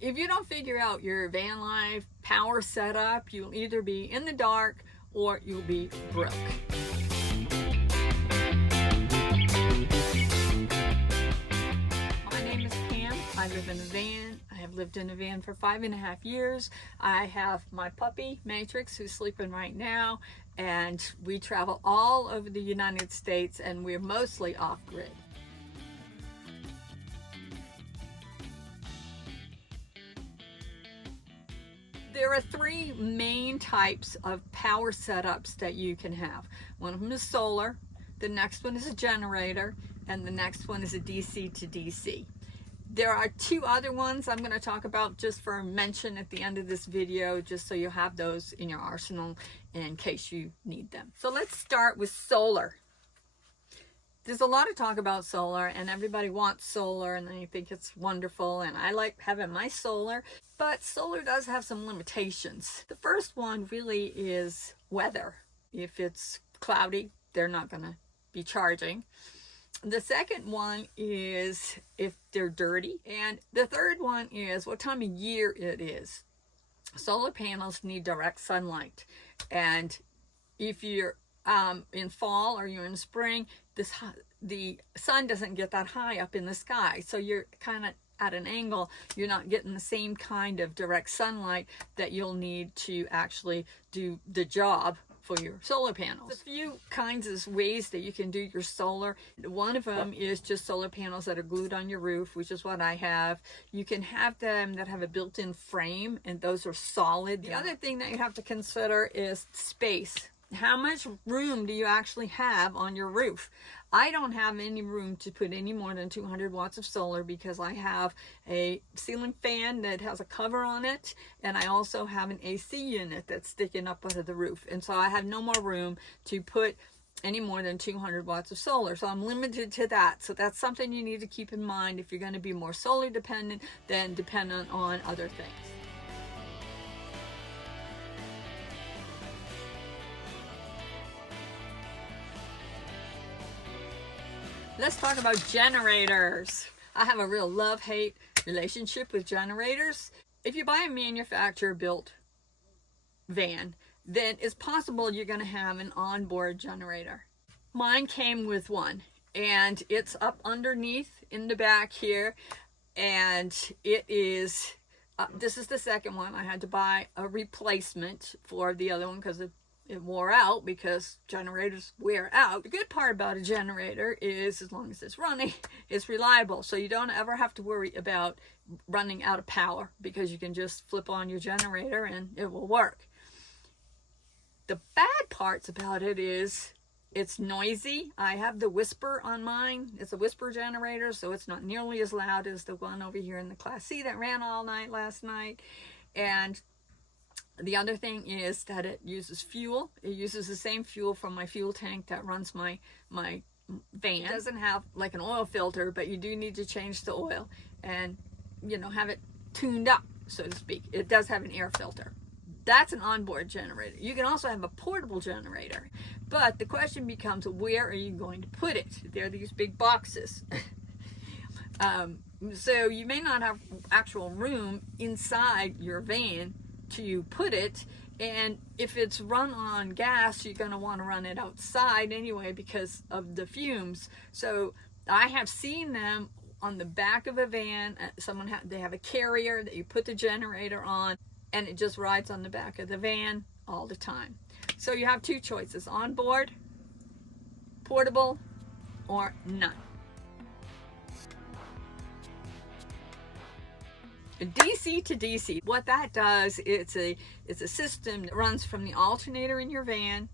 If you don't figure out your van life power setup, you'll either be in the dark or you'll be broke. My name is Pam. I live in a van. I have lived in a van for 5.5 years. I have my puppy, Matrix, who's sleeping right now, and we travel all over the United States, and we're mostly off-grid. There are three main types of power setups that you can have. One of them is solar, the next one is a generator, and the next one is a DC to DC. There are two other ones I'm going to talk about just for mention at the end of this video, just so you have those in your arsenal in case you need them. So let's start with solar. There's a lot of talk about solar, and everybody wants solar and they think it's wonderful, and I like having my solar, but solar does have some limitations. The first one really is weather. If it's cloudy, they're not going to be charging. The second one is if they're dirty, and the third one is what time of year it is. Solar panels need direct sunlight, and if you're in fall or you're in spring, the sun doesn't get that high up in the sky, so you're kind of at an angle. You're not getting the same kind of direct sunlight that you'll need to actually do the job for your solar panels. There's a few kinds of ways that you can do your solar. One of them is just solar panels that are glued on your roof, which is what I have. You can have them that have a built-in frame, and those are solid. The other thing that you have to consider is space. How much room do you actually have on your roof? I don't have any room to put any more than 200 watts of solar because I have a ceiling fan that has a cover on it, and I also have an AC unit that's sticking up out of the roof, and so I have no more room to put any more than 200 watts of solar, so I'm limited to that. So that's something you need to keep in mind if you're going to be more solar dependent than dependent on other things. Let's talk about generators. I have a real love-hate relationship with generators. If you buy a manufacturer-built van, then it's possible you're going to have an onboard generator. Mine came with one, and it's up underneath in the back here, and it is, this is the second one. I had to buy a replacement for the other one because it wore out, because generators wear out. The good part about a generator is, as long as it's running, it's reliable. So you don't ever have to worry about running out of power, because you can just flip on your generator and it will work. The bad parts about it is it's noisy. I have the whisper on mine. It's a whisper generator, so it's not nearly as loud as the one over here in the Class C that ran all night last night. And the other thing is that it uses fuel. It uses the same fuel from my fuel tank that runs my van. It doesn't have like an oil filter, but you do need to change the oil and, you know, have it tuned up, so to speak. It does have an air filter. That's an onboard generator. You can also have a portable generator, but the question becomes, where are you going to put it? They're these big boxes. So you may not have actual room inside your van to put it, and if it's run on gas, you're going to want to run it outside anyway because of the fumes. So I have seen them on the back of a van. They have a carrier that you put the generator on, and it just rides on the back of the van all the time. So you have two choices: on board, portable, or none. DC to DC, what that does, it's a system that runs from the alternator in your van,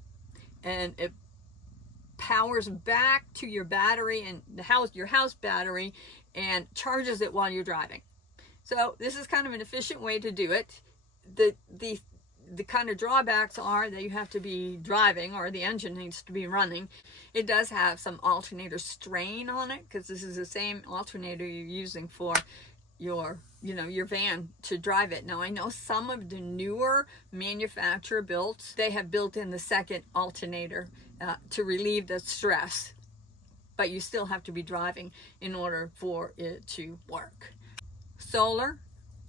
and it powers back to your battery and your house battery, and charges it while you're driving. So this is kind of an efficient way to do it. The kind of drawbacks are that you have to be driving, or the engine needs to be running. It does have some alternator strain on it, because this is the same alternator you're using for your van to drive it. Now, I know some of the newer manufacturer built, they have built in the second alternator to relieve the stress, but you still have to be driving in order for it to work. Solar,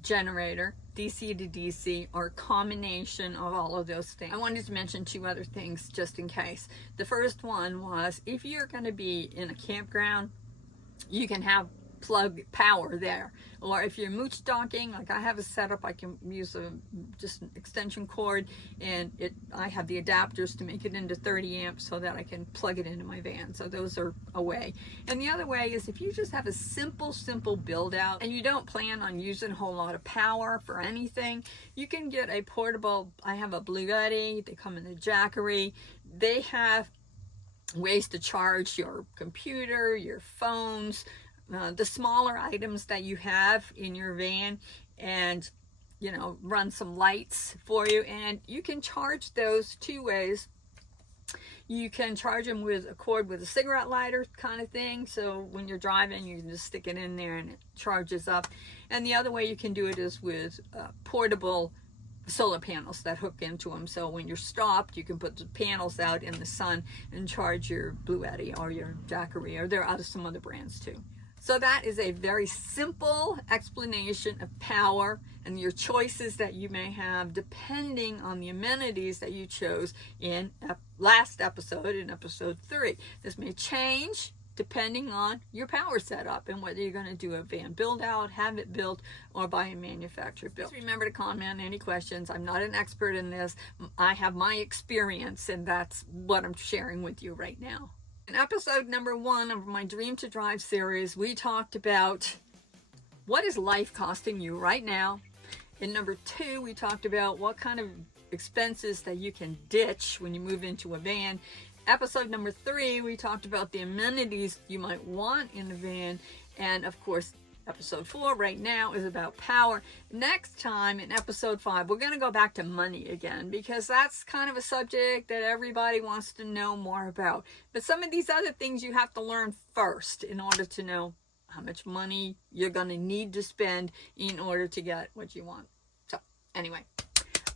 generator, DC to DC, or a combination of all of those things. I wanted to mention 2 other things just in case. The first one was, if you're going to be in a campground, you can have plug power there. Or if you're mooch docking, like I have a setup, I can use just an extension cord, and I have the adapters to make it into 30 amps so that I can plug it into my van. So those are a way. And the other way is if you just have a simple build out and you don't plan on using a whole lot of power for anything, you can get a portable. I have a Blue Yeti. They come in the Jackery. They have ways to charge your computer, your phones, the smaller items that you have in your van, and run some lights for you. And you can charge those 2 ways. You can charge them with a cord with a cigarette lighter kind of thing, so when you're driving you can just stick it in there and it charges up. And the other way you can do it is with portable solar panels that hook into them, so when you're stopped you can put the panels out in the sun and charge your Blue Yeti or your Jackery, or there are some other brands too. So that is a very simple explanation of power and your choices that you may have depending on the amenities that you chose in last episode, in episode 3. This may change depending on your power setup and whether you're going to do a van build out, have it built, or buy a manufactured built. Just remember to comment any questions. I'm not an expert in this. I have my experience, and that's what I'm sharing with you right now. In episode number 1 of my Dream to Drive series, we talked about what is life costing you right now. In number 2, we talked about what kind of expenses that you can ditch when you move into a van. Episode number 3, we talked about the amenities you might want in a van. And of course, episode 4 right now is about power. Next time, in episode 5, we're going to go back to money again, because that's kind of a subject that everybody wants to know more about. But some of these other things you have to learn first in order to know how much money you're going to need to spend in order to get what you want. So anyway,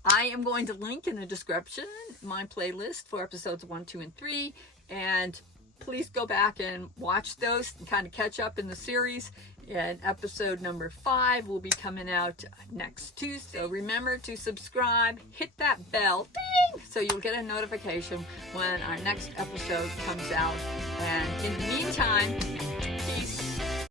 I am going to link in the description my playlist for episodes 1, 2, and 3, and please go back and watch those and kind of catch up in the series. And episode number 5 will be coming out next Tuesday. So remember to subscribe, hit that bell, ding, so you'll get a notification when our next episode comes out. And in the meantime,